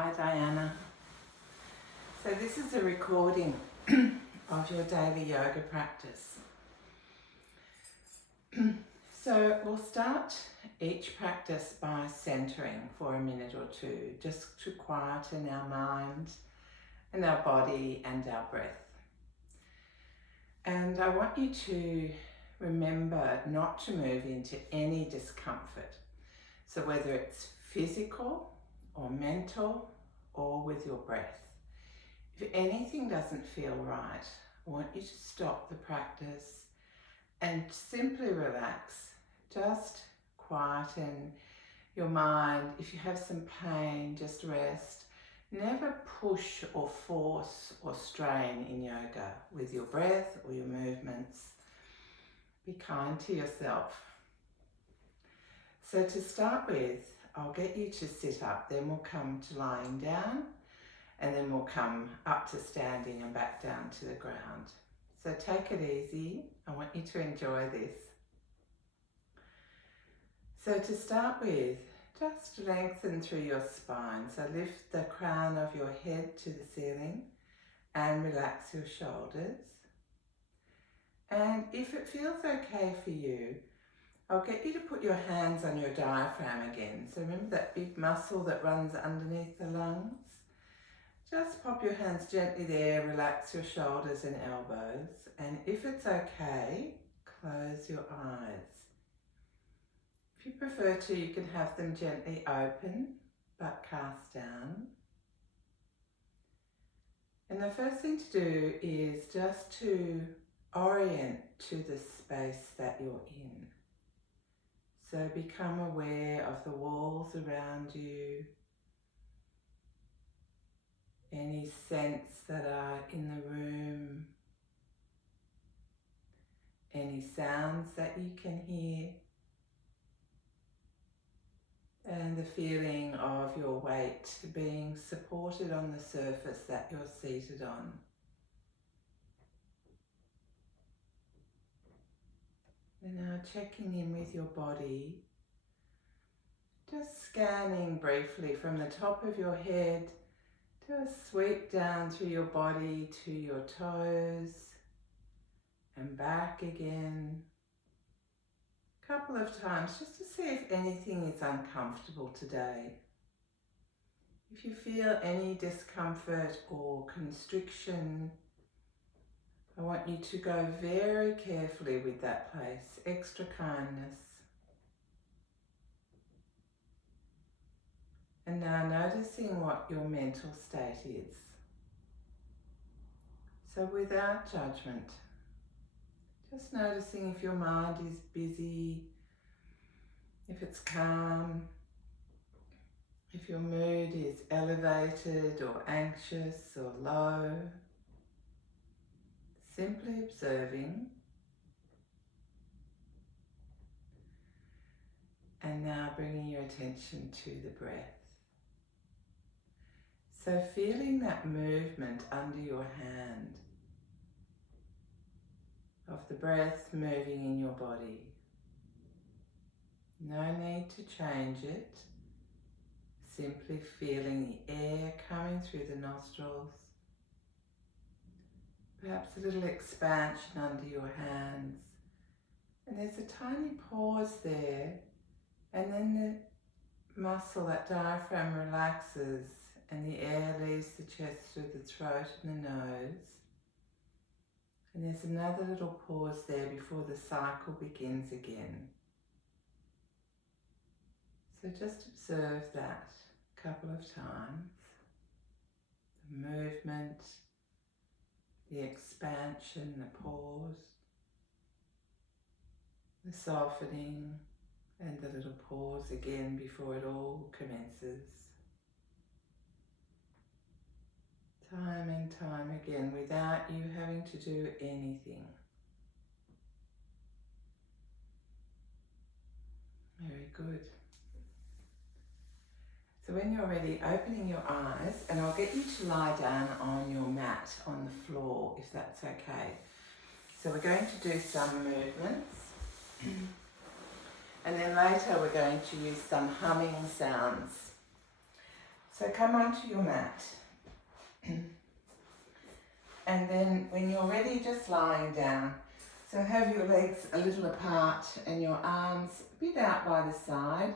Hi Diana. So this is a recording of your daily yoga practice. So we'll start each practice by centering for a minute or two, just to quieten our mind and our body and our breath. And I want you to remember not to move into any discomfort. So whether it's physical or mental or with your breath. If anything doesn't feel right, I want you to stop the practice and simply relax. Just quieten your mind. If you have some pain, just rest. Never push or force or strain in yoga with your breath or your movements. Be kind to yourself. So to start with, I'll get you to sit up, then we'll come to lying down, and then we'll come up to standing and back down to the ground. So take it easy. I want you to enjoy this. So to start with, just lengthen through your spine. So lift the crown of your head to the ceiling and relax your shoulders. And if it feels okay for you, I'll get you to put your hands on your diaphragm again. So remember that big muscle that runs underneath the lungs? Just pop your hands gently there, relax your shoulders and elbows, and if it's okay, close your eyes. If you prefer to, you can have them gently open, but cast down. And the first thing to do is just to orient to the space that you're in. So become aware of the walls around you, any scents that are in the room, any sounds that you can hear, and the feeling of your weight being supported on the surface that you're seated on. And now checking in with your body, just scanning briefly from the top of your head. Just sweep down through your body to your toes and back again. A couple of times just to see if anything is uncomfortable today. If you feel any discomfort or constriction, I want you to go very carefully with that place, extra kindness. And now noticing what your mental state is. So without judgment, just noticing if your mind is busy, if it's calm, if your mood is elevated or anxious or low. Simply observing. And now bringing your attention to the breath. So feeling that movement under your hand of the breath moving in your body. No need to change it. Simply feeling the air coming through the nostrils. Perhaps a little expansion under your hands. And there's a tiny pause there. And then the muscle, that diaphragm, relaxes and the air leaves the chest through the throat and the nose. And there's another little pause there before the cycle begins again. So just observe that a couple of times. The movement, the expansion, the pause, the softening, and the little pause again before it all commences. Time and time again without you having to do anything. Very good. So when you're ready, opening your eyes, and I'll get you to lie down on your mat on the floor, if that's okay. So we're going to do some movements. And then later we're going to use some humming sounds. So come onto your mat. And then when you're ready, just lying down. So have your legs a little apart and your arms a bit out by the side.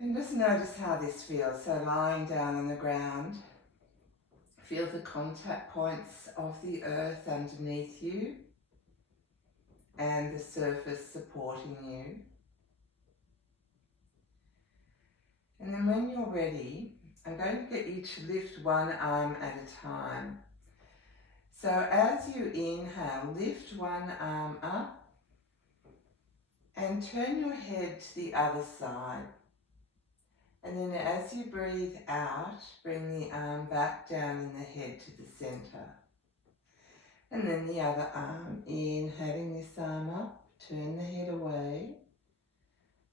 And just notice how this feels. So lying down on the ground, feel the contact points of the earth underneath you and the surface supporting you. And then when you're ready, I'm going to get you to lift one arm at a time. So as you inhale, lift one arm up and turn your head to the other side. And then as you breathe out, bring the arm back down in the head to the center. And then the other arm, inhaling this arm up, turn the head away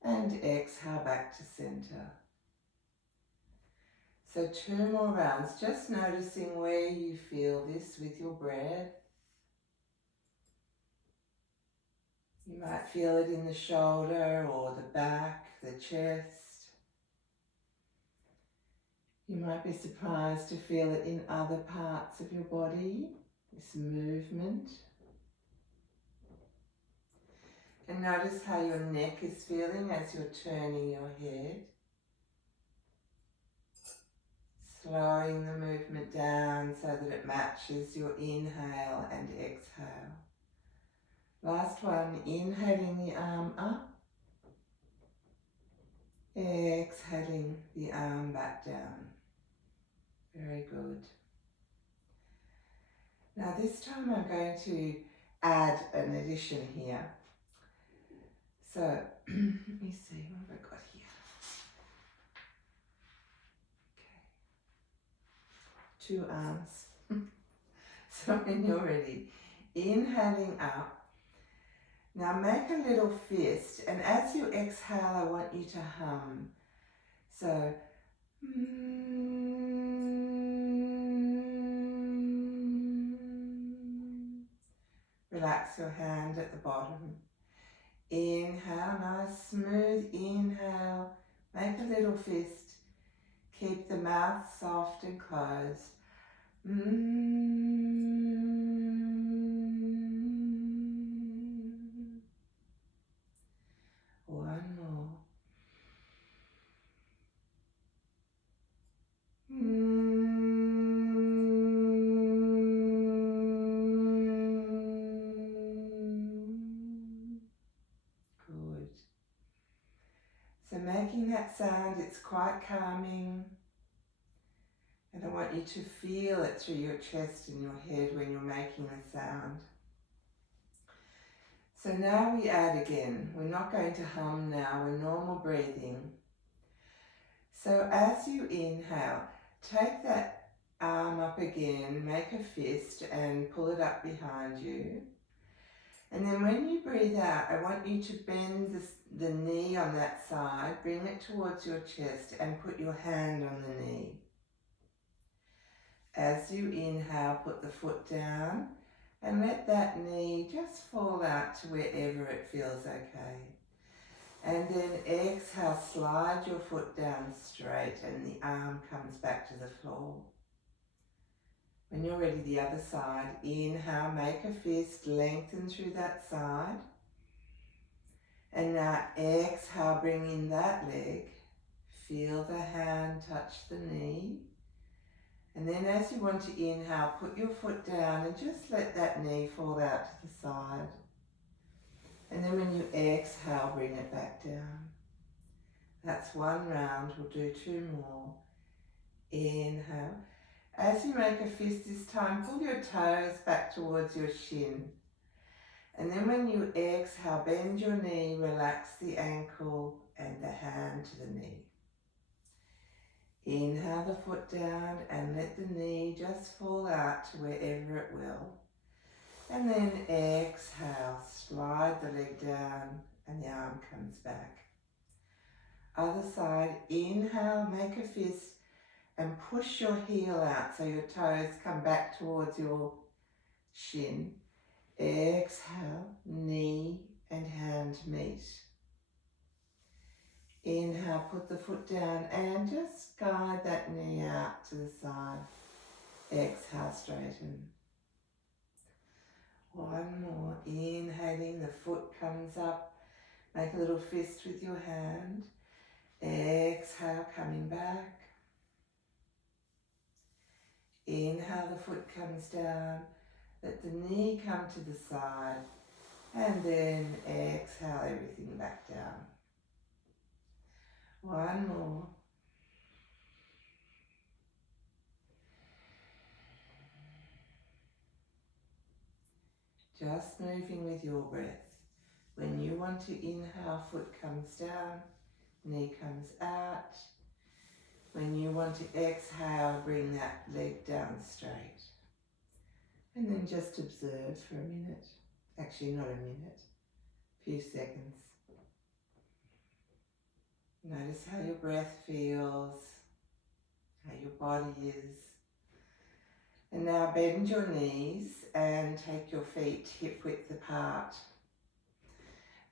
and exhale back to center. So 2 more rounds, just noticing where you feel this with your breath. You might feel it in the shoulder or the back, the chest. You might be surprised to feel it in other parts of your body, this movement. And notice how your neck is feeling as you're turning your head. Slowing the movement down so that it matches your inhale and exhale. Last one, inhaling the arm up, exhaling the arm back down. Very good. Now this time I'm going to add an addition here. So, let me see, what have I got here? Okay. 2 arms. So when you're ready, inhaling up. Now make a little fist, and as you exhale, I want you to hum. So, relax your hand at the bottom. Inhale, nice smooth inhale. Make a little fist. Keep the mouth soft and closed. One more. Good. So making that sound, it's quite calming. And I want you to feel it through your chest and your head when you're making the sound. So now we add again. We're not going to hum now, we're normal breathing. So as you inhale, take that arm up again, make a fist and pull it up behind you. And then when you breathe out, I want you to bend the knee on that side, bring it towards your chest and put your hand on the knee. As you inhale, put the foot down and let that knee just fall out to wherever it feels okay. And then exhale, slide your foot down straight and the arm comes back to the floor. When you're ready, the other side, inhale, make a fist, lengthen through that side. And now exhale, bring in that leg. Feel the hand touch the knee. And then as you want to inhale, put your foot down and just let that knee fall out to the side. And then when you exhale, bring it back down. That's 1 round, we'll do 2 more. Inhale. As you make a fist this time, pull your toes back towards your shin. And then when you exhale, bend your knee, relax the ankle and the hand to the knee. Inhale the foot down and let the knee just fall out to wherever it will. And then exhale, slide the leg down and the arm comes back. Other side, inhale, make a fist and push your heel out so your toes come back towards your shin. Exhale, knee and hand meet. Inhale, put the foot down and just guide that knee out to the side. Exhale, straighten. One more. Inhaling, the foot comes up. Make a little fist with your hand. Exhale, coming back. Inhale, the foot comes down. Let the knee come to the side. And then exhale, everything back down. One more. Just moving with your breath. When you want to inhale, foot comes down, knee comes out. When you want to exhale, bring that leg down straight. And then just observe for a minute. Actually, not a minute, a few seconds. Notice how your breath feels, how your body is. And now bend your knees and take your feet hip width apart.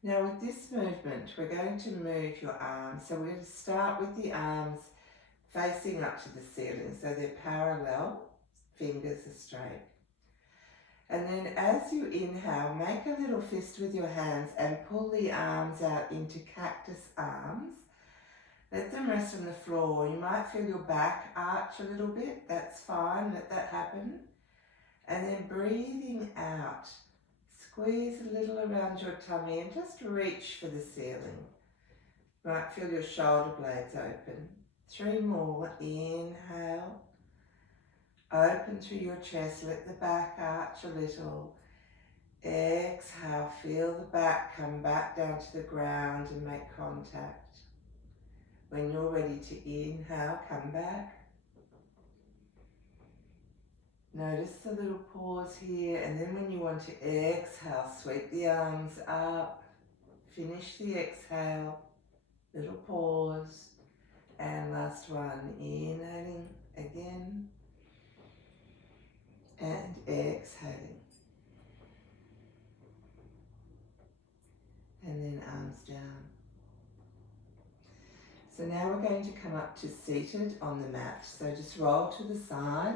Now with this movement, we're going to move your arms. So we're going to start with the arms facing up to the ceiling, so they're parallel, fingers are straight. And then as you inhale, make a little fist with your hands and pull the arms out into cactus arms. Let them rest on the floor. You might feel your back arch a little bit, that's fine, let that happen. And then breathing out, squeeze a little around your tummy and just reach for the ceiling. You might feel your shoulder blades open. 3 more, inhale. Open through your chest, let the back arch a little. Exhale, feel the back come back down to the ground and make contact. When you're ready to inhale, come back. Notice the little pause here, and then when you want to exhale, sweep the arms up. Finish the exhale, little pause, and last one, inhaling again. And exhaling. And then arms down. So now we're going to come up to seated on the mat. So just roll to the side,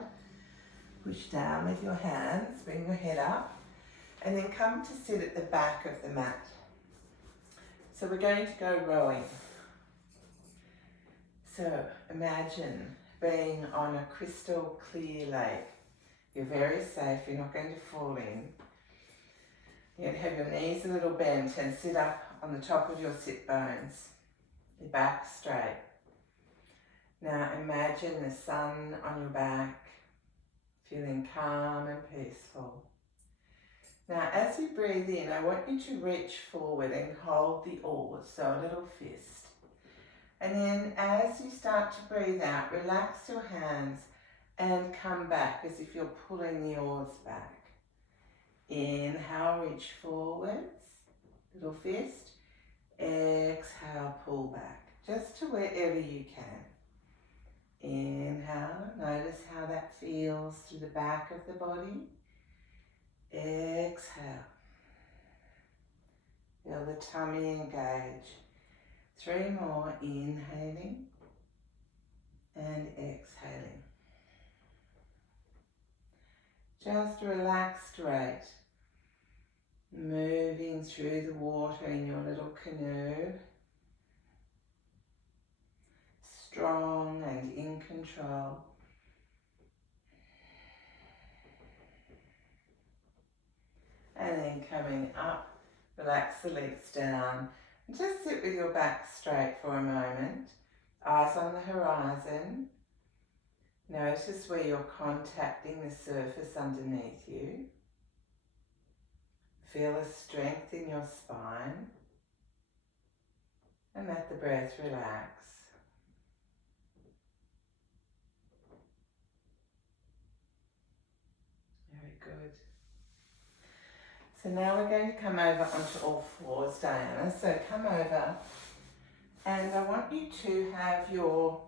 push down with your hands, bring your head up, and then come to sit at the back of the mat. So we're going to go rowing. So imagine being on a crystal clear lake. You're very safe, you're not going to fall in. You can have your knees a little bent and sit up on the top of your sit bones, your back straight. Now imagine the sun on your back, feeling calm and peaceful. Now as you breathe in, I want you to reach forward and hold the oars, so a little fist. And then as you start to breathe out, relax your hands and come back as if you're pulling the oars back. Inhale, reach forwards, little fist. Exhale, pull back, just to wherever you can. Inhale, notice how that feels through the back of the body. Exhale. Feel the tummy engage. 3 more, inhaling and exhaling. Just relax straight, moving through the water in your little canoe, strong and in control. And then coming up, relax the legs down. And just sit with your back straight for a moment, eyes on the horizon. Notice where you're contacting the surface underneath you. Feel a strength in your spine. And let the breath relax. Very good. So now we're going to come over onto all fours, Diana. So come over, and I want you to have your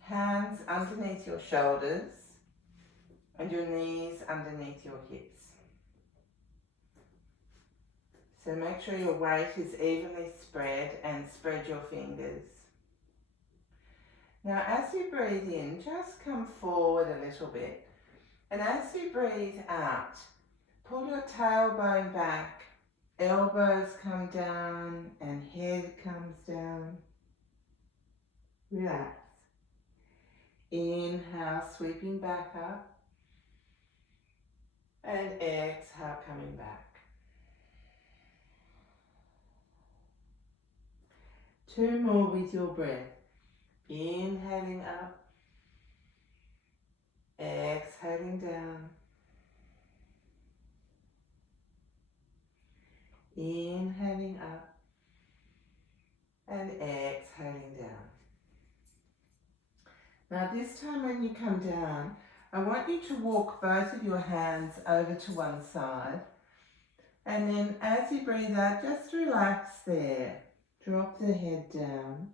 hands underneath your shoulders and your knees underneath your hips. So make sure your weight is evenly spread and spread your fingers. Now as you breathe in, just come forward a little bit. And as you breathe out, pull your tailbone back, elbows come down and head comes down. Relax. Inhale, sweeping back up. And exhale, coming back. 2 more with your breath. Inhaling up. Exhaling down. Inhaling up. And exhaling down. Now this time when you come down, I want you to walk both of your hands over to one side. And then as you breathe out, just relax there. Drop the head down.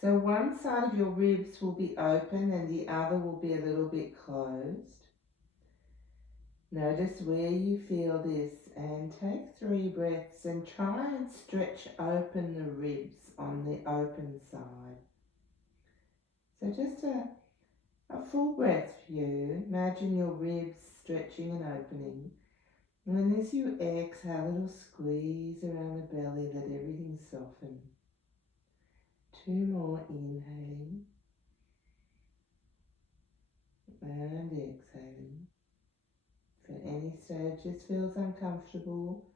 So one side of your ribs will be open and the other will be a little bit closed. Notice where you feel this and take 3 breaths and try and stretch open the ribs on the open side. So just a full breath for you. Imagine your ribs stretching and opening. And then as you exhale, a little squeeze around the belly, let everything soften. 2 more, inhaling and exhaling. If at any stage this feels uncomfortable,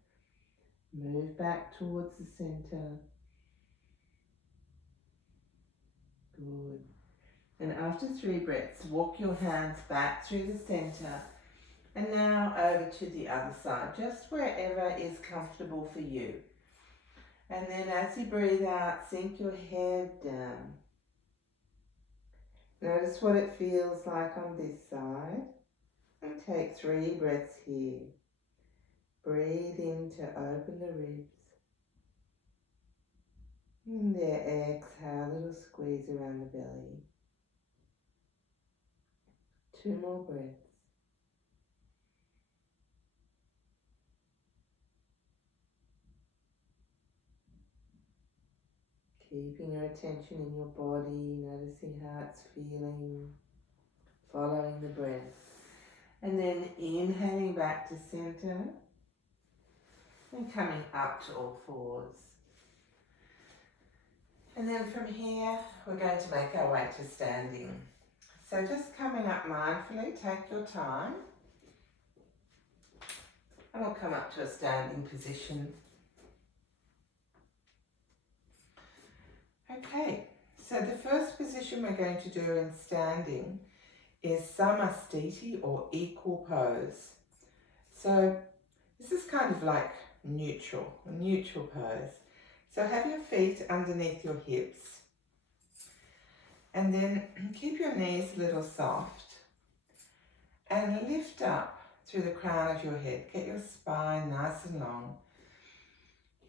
move back towards the center. Good. And after 3 breaths, walk your hands back through the center. And now over to the other side, just wherever is comfortable for you. And then as you breathe out, sink your head down. Notice what it feels like on this side. And take 3 breaths here. Breathe in to open the ribs. And there, exhale, a little squeeze around the belly. 2 more breaths. Keeping your attention in your body, noticing how it's feeling, following the breath. And then inhaling back to center and coming up to all 4s. And then from here, we're going to make our way to standing. So just coming up mindfully, take your time. And we'll come up to a standing position. Okay, so the first position we're going to do in standing is samastiti or equal pose. So this is kind of like a neutral pose. So have your feet underneath your hips and then keep your knees a little soft and lift up through the crown of your head. Get your spine nice and long.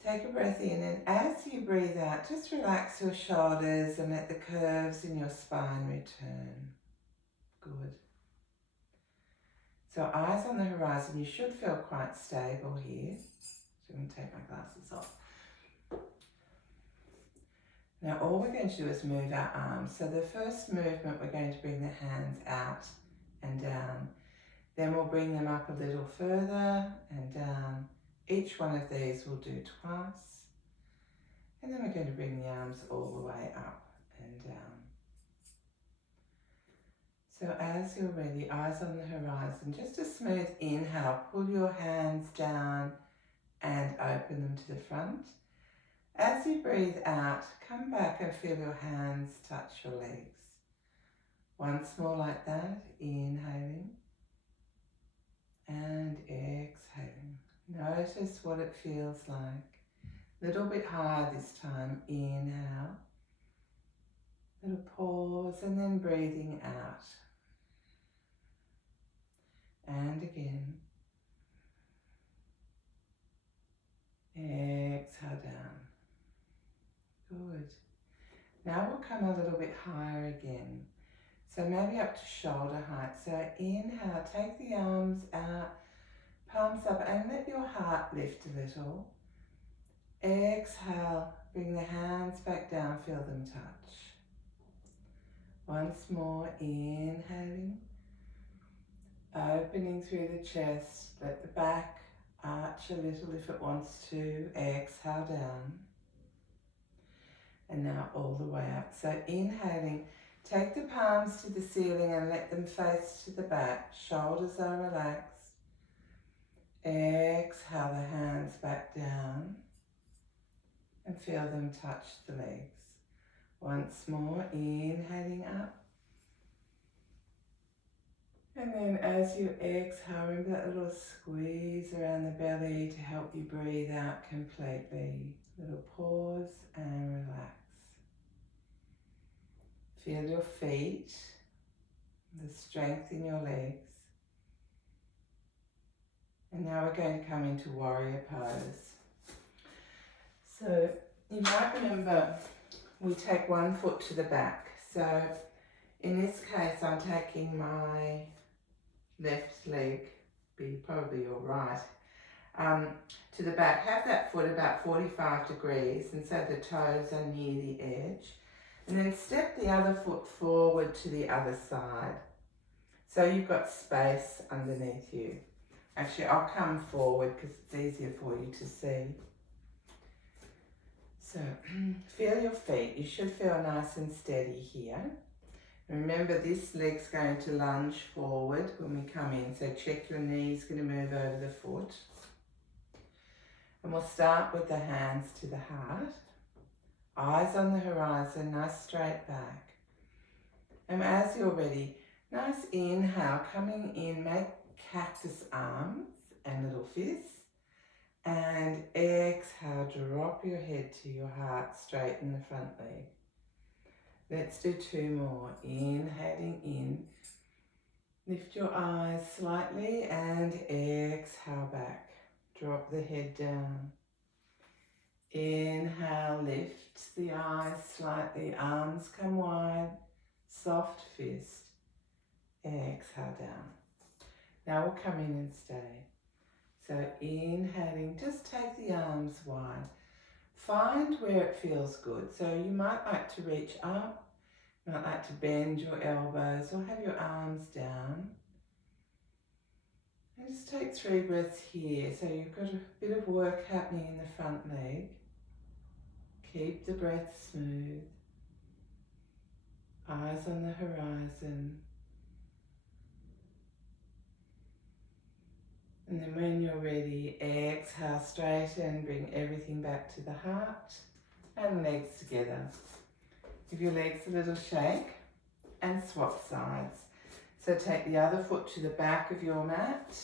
Take a breath in, and as you breathe out, just relax your shoulders and let the curves in your spine return. Good. So eyes on the horizon, you should feel quite stable here. So I'm going to take my glasses off. Now all we're going to do is move our arms. So the first movement, we're going to bring the hands out and down. Then we'll bring them up a little further and down. Each one of these we'll do twice. And then we're going to bring the arms all the way up and down. So as you're ready, eyes on the horizon, just a smooth inhale, pull your hands down and open them to the front. As you breathe out, come back and feel your hands touch your legs. Once more like that, inhaling and exhaling. Notice what it feels like. A little bit higher this time. Inhale. Little pause and then breathing out. And again. Exhale down. Good. Now we'll come a little bit higher again. So maybe up to shoulder height. So inhale, take the arms out, palms up and let your heart lift a little. Exhale, bring the hands back down, feel them touch. Once more, inhaling, opening through the chest, let the back arch a little if it wants to. Exhale down. And now all the way up. So inhaling, take the palms to the ceiling and let them face to the back. Shoulders are relaxed. Exhale the hands back down and feel them touch the legs. Once more, inhaling up. And then as you exhale, remember that little squeeze around the belly to help you breathe out completely. Little pause and relax. Feel your feet, the strength in your legs. And now we're going to come into warrior pose. So you might remember we take one foot to the back. So in this case I'm taking my left leg, probably your right, to the back. Have that foot about 45 degrees and so the toes are near the edge. And then step the other foot forward to the other side. So you've got space underneath you. Actually, I'll come forward because it's easier for you to see. So feel your feet. You should feel nice and steady here. Remember, this leg's going to lunge forward when we come in. So check your knees going to move over the foot. And we'll start with the hands to the heart. Eyes on the horizon, nice straight back. And as you're ready, nice inhale, coming in, make cactus arms and little fists. And exhale, drop your head to your heart, straighten the front leg. Let's do two more. Inhaling in, lift your eyes slightly and exhale back. Drop the head down. Inhale, lift the eyes slightly, arms come wide, soft fist. Exhale down. Now we'll come in and stay. So inhaling, just take the arms wide. Find where it feels good. So you might like to reach up, you might like to bend your elbows or have your arms down. And just take 3 breaths here. So you've got a bit of work happening in the front leg. Keep the breath smooth. Eyes on the horizon. And then when you're ready, exhale, straighten, bring everything back to the heart and legs together. Give your legs a little shake and swap sides. So take the other foot to the back of your mat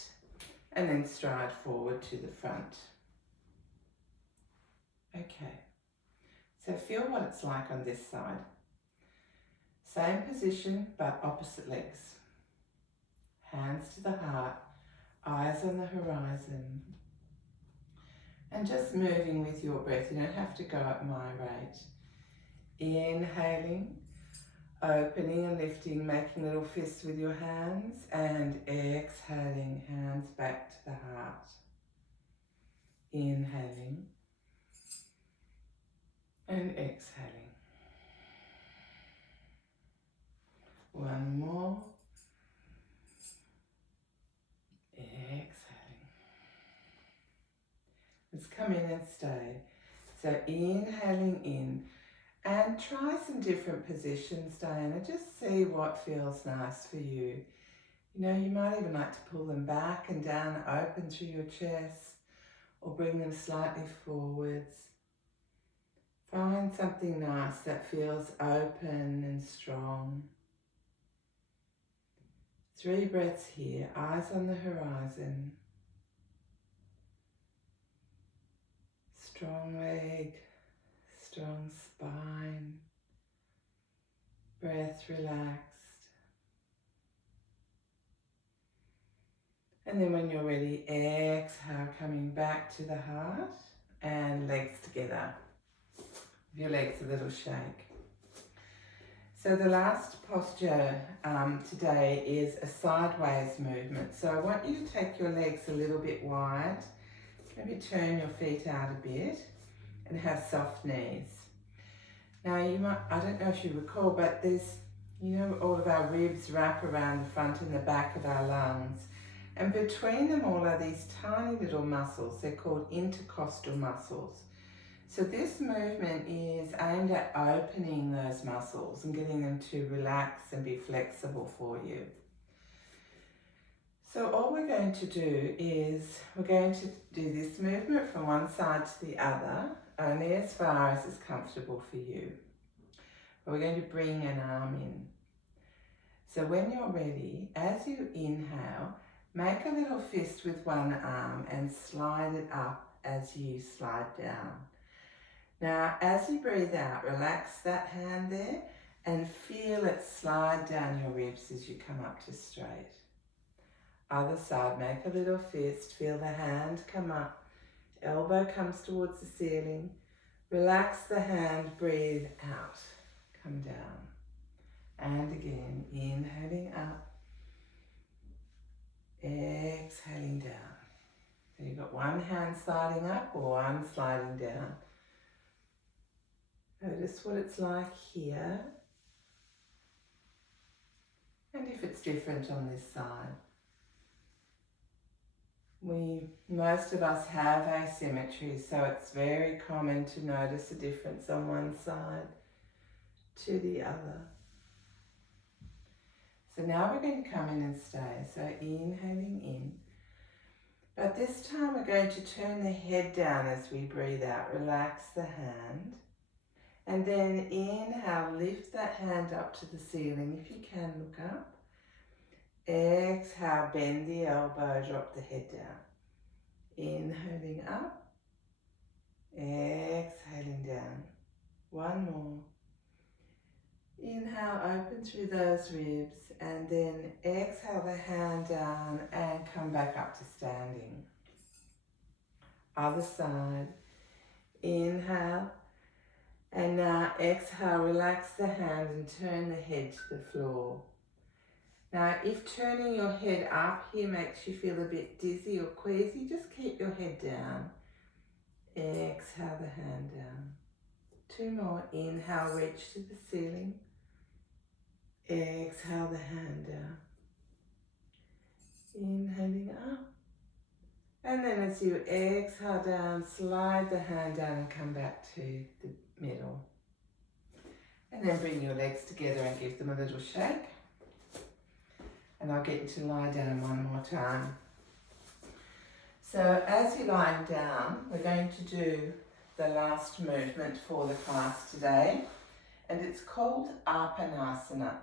and then stride forward to the front. Okay, so feel what it's like on this side. Same position but opposite legs. Hands to the heart. Eyes on the horizon. And just moving with your breath. You don't have to go at my rate. Inhaling, opening and lifting, making little fists with your hands. And exhaling, hands back to the heart. Inhaling. And exhaling. One more. Exhaling. Let's come in and stay. So inhaling in and try some different positions, Diana. Just see what feels nice for you. You know, you might even like to pull them back and down, open through your chest or bring them slightly forwards. Find something nice that feels open and strong. 3 breaths here, eyes on the horizon. Strong leg, strong spine. Breath relaxed. And then when you're ready, exhale, coming back to the heart and legs together. Give your legs a little shake. So the last posture today is a sideways movement. So I want you to take your legs a little bit wide, maybe turn your feet out a bit and have soft knees. Now you might, I don't know if you recall, but there's, you know, all of our ribs wrap around the front and the back of our lungs. And between them all are these tiny little muscles. They're called intercostal muscles. So this movement is aimed at opening those muscles and getting them to relax and be flexible for you. So all we're going to do is we're going to do this movement from one side to the other, only as far as is comfortable for you. We're going to bring an arm in. So when you're ready, as you inhale, make a little fist with one arm and slide it up as you slide down. Now, as you breathe out, relax that hand there and feel it slide down your ribs as you come up to straight. Other side, make a little fist, feel the hand come up, elbow comes towards the ceiling, relax the hand, breathe out, come down. And again, inhaling up, exhaling down. So you've got one hand sliding up or one sliding down. Notice what it's like here, and if it's different on this side. Most of us have asymmetry, so it's very common to notice a difference on one side to the other. So now we're going to come in and stay, so inhaling in. But this time we're going to turn the head down as we breathe out, relax the hand. And then inhale, lift that hand up to the ceiling. If you can, look up. Exhale, bend the elbow, drop the head down. Inhaling up. Exhaling down. One more. Inhale, open through those ribs. And then exhale the hand down and come back up to standing. Other side. Inhale. And now exhale, relax the hand and turn the head to the floor. Now if turning your head up here makes you feel a bit dizzy or queasy, just keep your head down. Exhale the hand down. Two more. Inhale, reach to the ceiling. Exhale the hand down. Inhaling up. And then as you exhale down, slide the hand down and come back to the middle. And then bring your legs together and give them a little shake. And I'll get you to lie down one more time. So as you're lying down, we're going to do the last movement for the class today. And it's called Apanasana.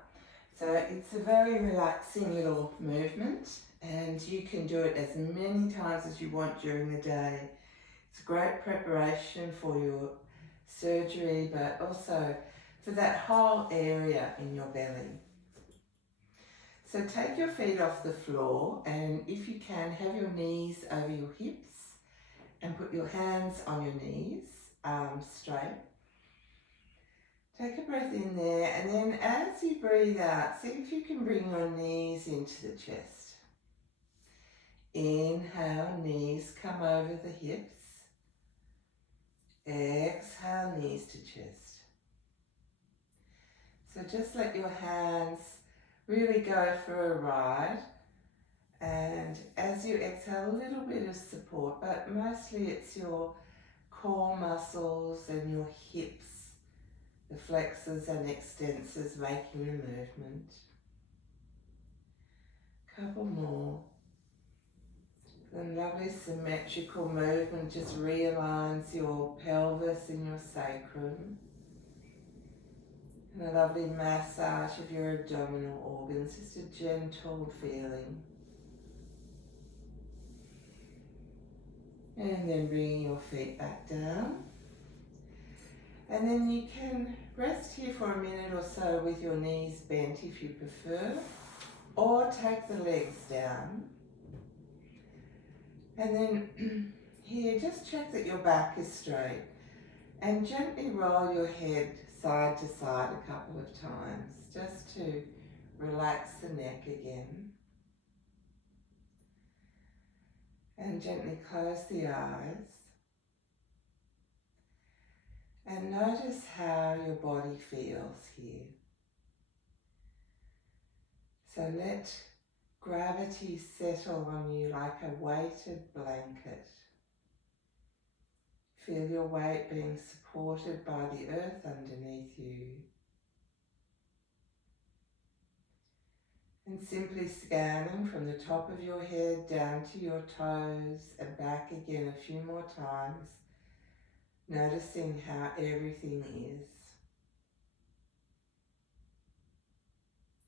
So it's a very relaxing little movement, and you can do it as many times as you want during the day. It's a great preparation for your surgery, but also for that whole area in your belly. So take your feet off the floor, and if you can, have your knees over your hips and put your hands on your knees, arms straight. Take a breath in there, and then as you breathe out, see if you can bring your knees into the chest. Inhale, knees come over the hips. Exhale, knees to chest. So just let your hands really go for a ride, and as you exhale, a little bit of support, but mostly it's your core muscles and your hips, the flexors and extensors making the movement. Couple more. And lovely symmetrical movement just realigns your pelvis and your sacrum. And a lovely massage of your abdominal organs, just a gentle feeling. And then bringing your feet back down. And then you can rest here for a minute or so with your knees bent if you prefer, or take the legs down. And then here, just check that your back is straight. And gently roll your head side to side a couple of times just to relax the neck again. And gently close the eyes. And notice how your body feels here. So let gravity settle on you like a weighted blanket. Feel your weight being supported by the earth underneath you. And simply scanning from the top of your head down to your toes and back again a few more times, noticing how everything is.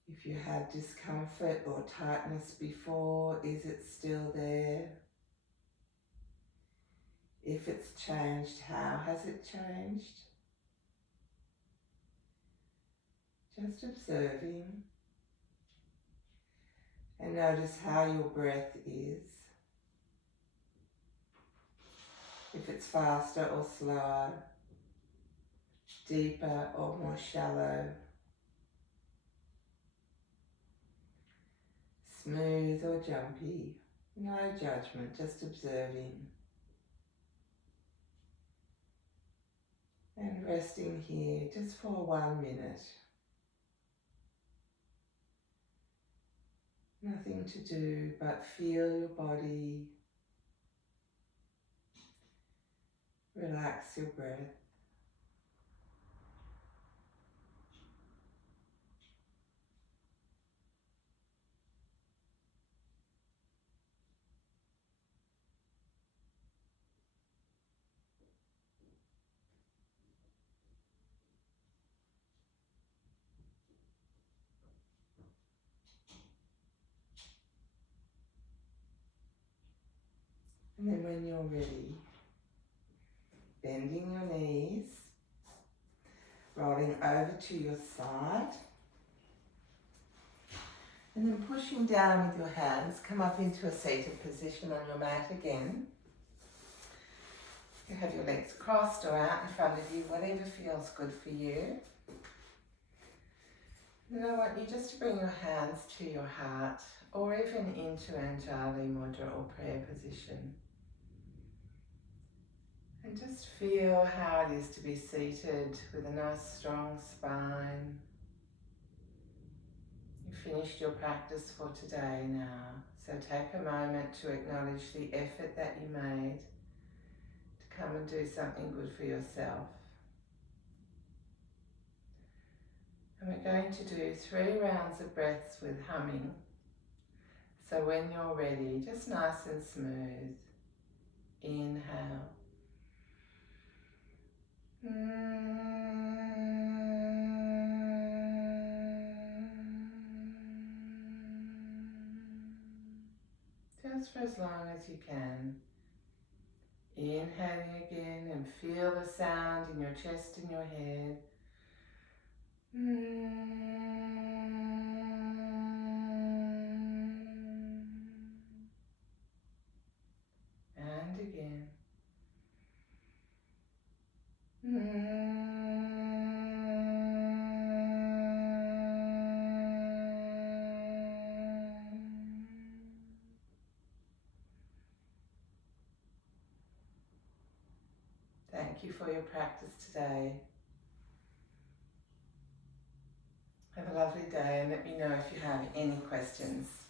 If you had discomfort or tightness before, is it still there? If it's changed, how has it changed? Just observing. And notice how your breath is. If it's faster or slower, deeper or more shallow, smooth or jumpy, no judgment, just observing. And resting here just for 1 minute. Nothing to do but feel your body, relax your breath. And then when you're ready, bending your knees, rolling over to your side, and then pushing down with your hands, come up into a seated position on your mat again. You have your legs crossed or out in front of you, whatever feels good for you. And I want you just to bring your hands to your heart, or even into Anjali Mudra or prayer position. And just feel how it is to be seated with a nice strong spine. You've finished your practice for today now, so take a moment to acknowledge the effort that you made to come and do something good for yourself. And we're going to do 3 rounds of breaths with humming. So when you're ready, just nice and smooth, inhale. Just for as long as you can. Inhaling again and feel the sound in your chest and your head. And again. Thank you for your practice today. Have a lovely day and let me know if you have any questions.